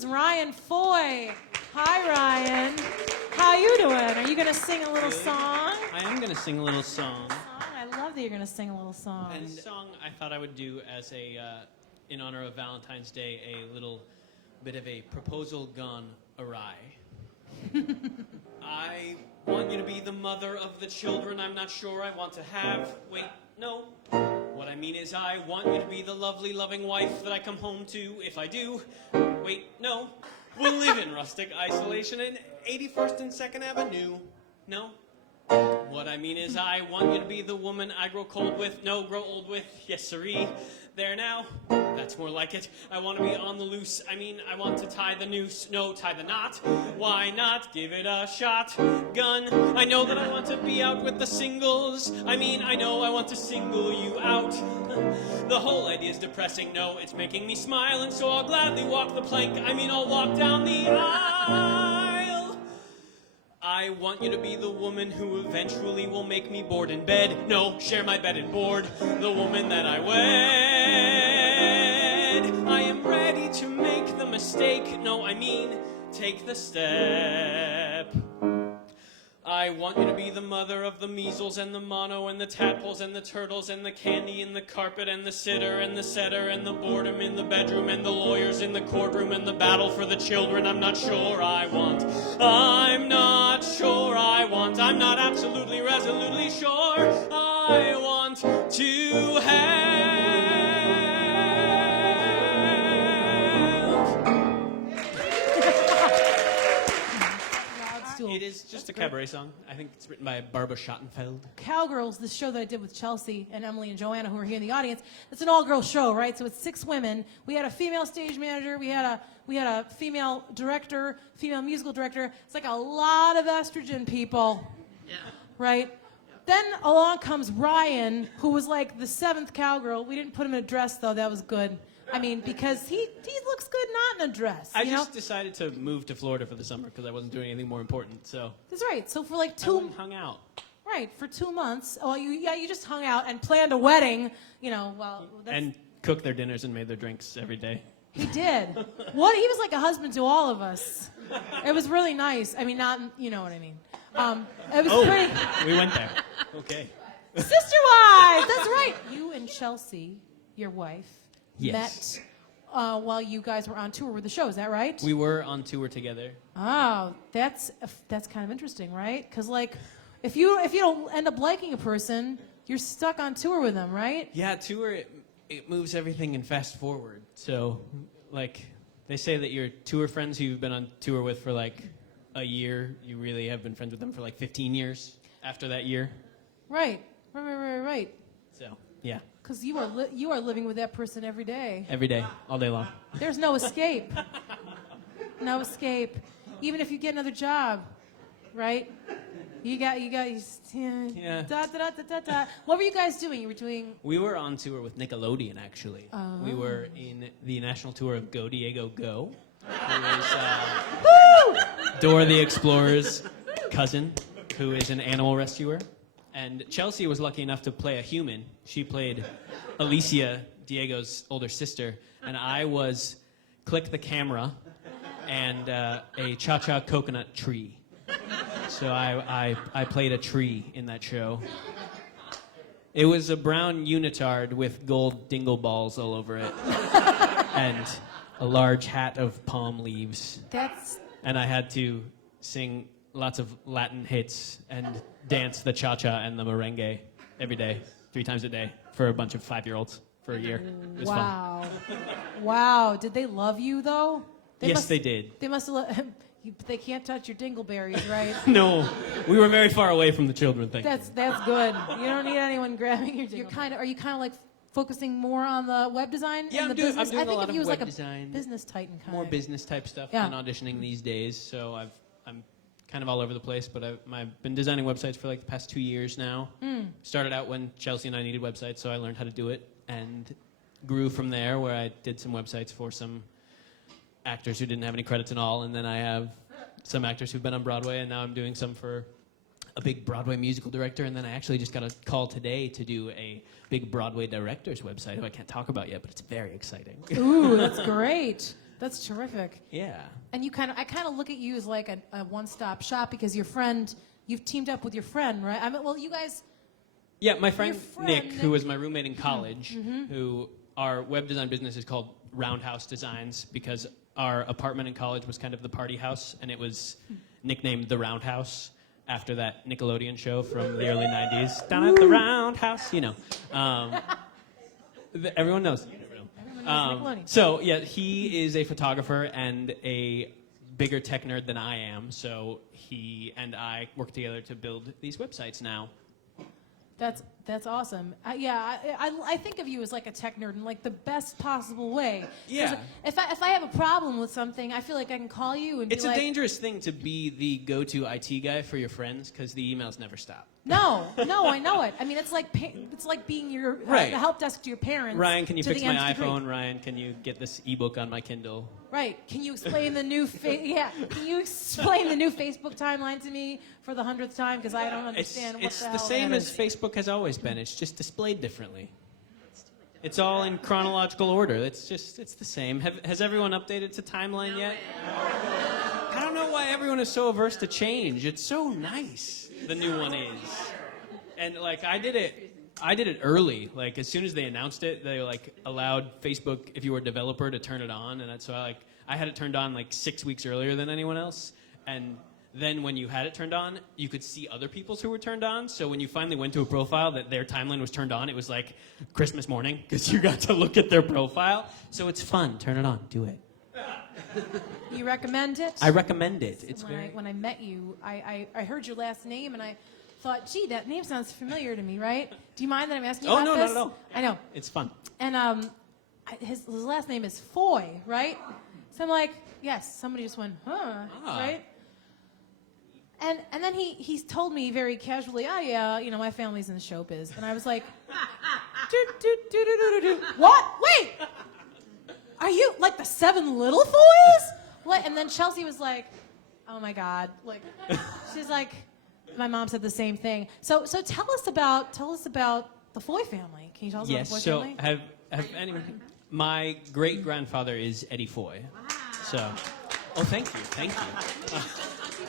is Ryan Foy. Hi, Ryan. How you doing? Are you going to sing a little song? I am going to sing a little song. I love that you're going to sing a little song. And the song I thought I would do as a, in honor of Valentine's Day, a little bit of a proposal gone awry. I want you to be the mother of the children I'm not sure I want to have. Wait, no. What I mean is I want you to be the lovely, loving wife that I come home to if I do. Wait, no. We'll live in rustic isolation in 81st and 2nd Avenue. No. What I mean is I want you to be the woman I grow cold with, no, grow old with, yes siree. There now, that's more like it. I want to be on the loose, I want to tie the noose, no, tie the knot. Why not give it a shot? Gun, I know that I want to be out with the singles. I know I want to single you out. The whole idea is depressing, no, it's making me smile, and so I'll gladly walk the plank, I'll walk down the aisle. I want you to be the woman who eventually will make me bored in bed. No, share my bed and board. The woman that I wed. I am ready to make the mistake. No, take the step. I want you to be the mother of the measles and the mono and the tadpoles and the turtles and the candy and the carpet and the sitter and the setter and the boredom in the bedroom and the lawyers in the courtroom and the battle for the children I'm not sure I want. I'm not sure I want. I'm not absolutely, resolutely sure I want to have. It is just a cabaret song. I think it's written by Barbara Schottenfeld. Cowgirls, this show that I did with Chelsea and Emily and Joanna, who are here in the audience, it's an all-girl show, right? So it's 6 women. We had a female stage manager. We had a female director, female musical director. It's like a lot of estrogen people, right? Yeah. Then along comes Ryan, who was like the 7th cowgirl. We didn't put him in a dress, though. That was good. Because he looks good not in a dress. I just decided to move to Florida for the summer because I wasn't doing anything more important. So that's right. So for like I hung out. Right, for 2 months. Oh, you just hung out and planned a wedding. And cooked their dinners and made their drinks every day. He did. What? He was like a husband to all of us. It was really nice. Not, you know what I mean. It was pretty. We went there. Okay. Sister-wives. That's right. You and Chelsea, your wife. Yes. Met while you guys were on tour with the show. Is that right? We were on tour together. Oh, that's kind of interesting, right? Because if you don't end up liking a person, you're stuck on tour with them, right? Yeah, tour it moves everything in fast forward. So, they say that your tour friends who you've been on tour with for a year, you really have been friends with them for 15 years after that year. Right. So, yeah. Because you are living with that person every day. Every day, all day long. There's no escape. No escape. Even if you get another job, right? You got. Yeah. What were you guys doing? We were on tour with Nickelodeon, actually. Oh. We were in the national tour of Go Diego Go. Who is Dora the Explorer's cousin, who is an animal rescuer. And Chelsea was lucky enough to play a human. She played Alicia, Diego's older sister, and I was Click the Camera and a cha-cha coconut tree. So I played a tree in that show. It was a brown unitard with gold dingle balls all over it and a large hat of palm leaves. And I had to sing lots of Latin hits and dance the cha-cha and the merengue every day, 3 times a day, for a bunch of 5-year-olds for a year. It was fun. Wow. Did they love you, though? Yes, they did. They must have they can't touch your dingleberries, right? No. We were very far away from the children, thank you. That's good. You don't need anyone grabbing your dingleberries. Are you kind of focusing more on the web design? Yeah, and I'm doing a lot of web design. A business titan kind More business type stuff than auditioning these days, so I'm kind of all over the place, but I've been designing websites for the past 2 years now. Started out when Chelsea and I needed websites, so I learned how to do it, and grew from there where I did some websites for some actors who didn't have any credits at all, and then I have some actors who've been on Broadway, and now I'm doing some for a big Broadway musical director, and then I actually just got a call today to do a big Broadway director's website who I can't talk about yet, but it's very exciting. Ooh, that's great. That's terrific. Yeah. And I kind of look at you as like a one-stop shop because you've teamed up with your friend, right? I mean, well, you guys. Yeah, my friend friend, Nick, Nick. who was my roommate in college, who our web design business is called Roundhouse Designs because our apartment in college was kind of the party house, and it was nicknamed the Roundhouse after that Nickelodeon show from the early 90s. Down at the Roundhouse, you know. Everyone knows. So, yeah, he is a photographer and a bigger tech nerd than I am, so he and I work together to build these websites now. That's awesome. I think of you as like a tech nerd in like the best possible way. Yeah. If I have a problem with something, I feel like I can call you and It's be like, a dangerous thing to be the go-to IT guy for your friends because the emails never stop. No, I know it. I mean, it's like being your Right. the help desk to your parents. Ryan, can you to fix the my nth degree. iPhone? Ryan, can you get this ebook on my Kindle? Right. Can you explain the new Can you explain the new Facebook timeline to me for the 100th time? Because I don't understand what It's the the hell same that as is. Facebook has always been. It's just displayed differently. It's all in chronological order. It's the same. Has everyone updated to timeline yet? I don't know why everyone is so averse to change. It's so nice. The new one is. And like I did it early. Like as soon as they announced it, they like allowed Facebook, if you were a developer, to turn it on, and that's why I had it turned on like 6 weeks earlier than anyone else. And then when you had it turned on, you could see other people's who were turned on. So when you finally went to a profile that their timeline was turned on, it was like Christmas morning because you got to look at their profile. So it's fun. Turn it on. Do it. You recommend it? I recommend it. It's When I met you, I heard your last name and I thought, gee, that name sounds familiar to me, right? Do you mind that I'm asking you about no, this? not at all. I know. It's fun. And his last name is Foy, right? So I'm like, yes. Somebody just went, huh, right? And then he's told me very casually, oh yeah, you know, my family's in the show biz. And I was like, what? Wait! Are you like the 7 Little Foys? What? And then Chelsea was like, oh my God. Like, she's like, my mom said the same thing. So tell us about the Foy family. Can you tell us about the Foy family? Yes, so have anyone... My great-grandfather is Eddie Foy. Wow. So, thank you.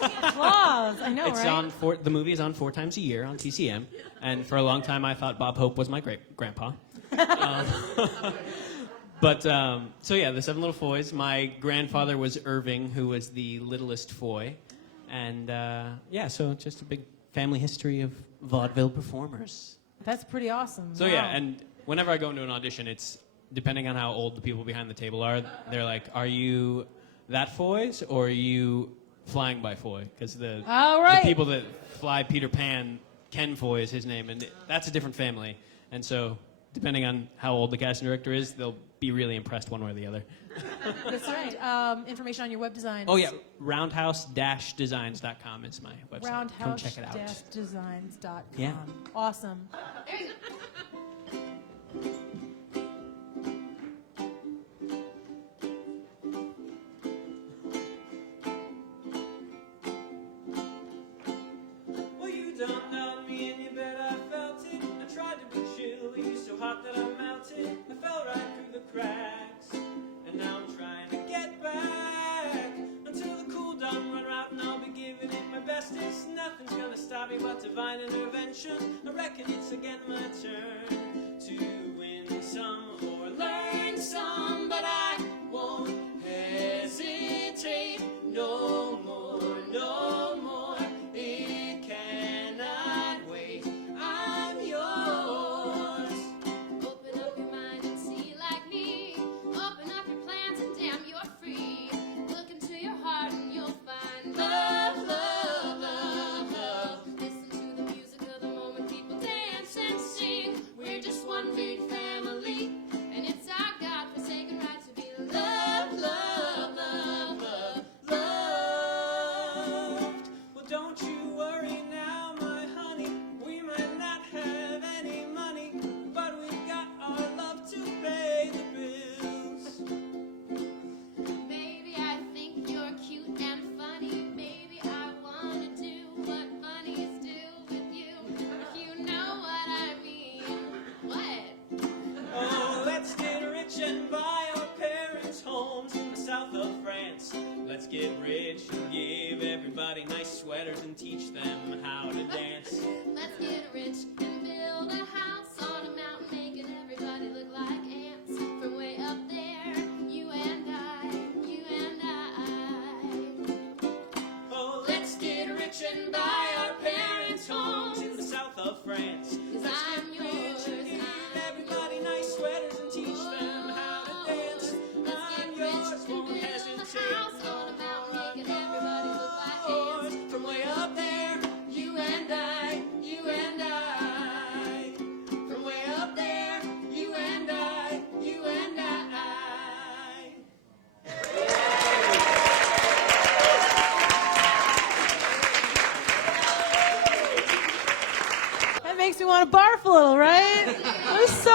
Applause. I know, It's right? the movie is on 4 times a year on TCM, and for a long time I thought Bob Hope was my great-grandpa. So yeah, the 7 Little Foys. My grandfather was Irving, who was the littlest Foy. And so just a big family history of vaudeville performers. That's pretty awesome. So Wow. yeah, and whenever I go into an audition, it's depending on how old the people behind the table are. They're like, "Are you that Foy's or are you flying by Foy?" Because the people that fly Peter Pan, Ken Foy is his name, and that's a different family. And so depending on how old the casting director is, they'll be really impressed one way or the other. That's right. Information on your web designs. Oh yeah, roundhouse-designs.com is my website. Come check it out. Roundhouse-designs.com. Yeah. Awesome. Well, you dumped on me and you bet I felt it. I tried to be chill, you so hot that I melted. I fell right through the cracks, and now I'm trying to get back. Until the cool down run out and I'll be giving it my bestest. Nothing's gonna stop me but divine intervention. I reckon it's again my turn to win some or learn some, but I won't hesitate no more, no more. It cannot wait. I'm yours. Open up your mind and see like me. Open up your plans and damn, you're free. Look into your heart and you'll find love, love, love, love. Listen to the music of the moment, people dance and sing. We're get rich and give everybody nice sweaters and teach them how to dance. Let's get rich and build a house on a mountain, making everybody look like ants. From way up there, you and I, you and I. Oh, let's get rich and buy our parents' homes in the south of France. 'Cause Let's I'm get rich yours, and give everybody nice sweaters and teach them how to dance. I'm yours, won't hesitate. House on a mountain, making everybody look like ants. From way up there, you and I, you and I. From way up there, you and I, you and I. That makes me want to barf a little, right? That was so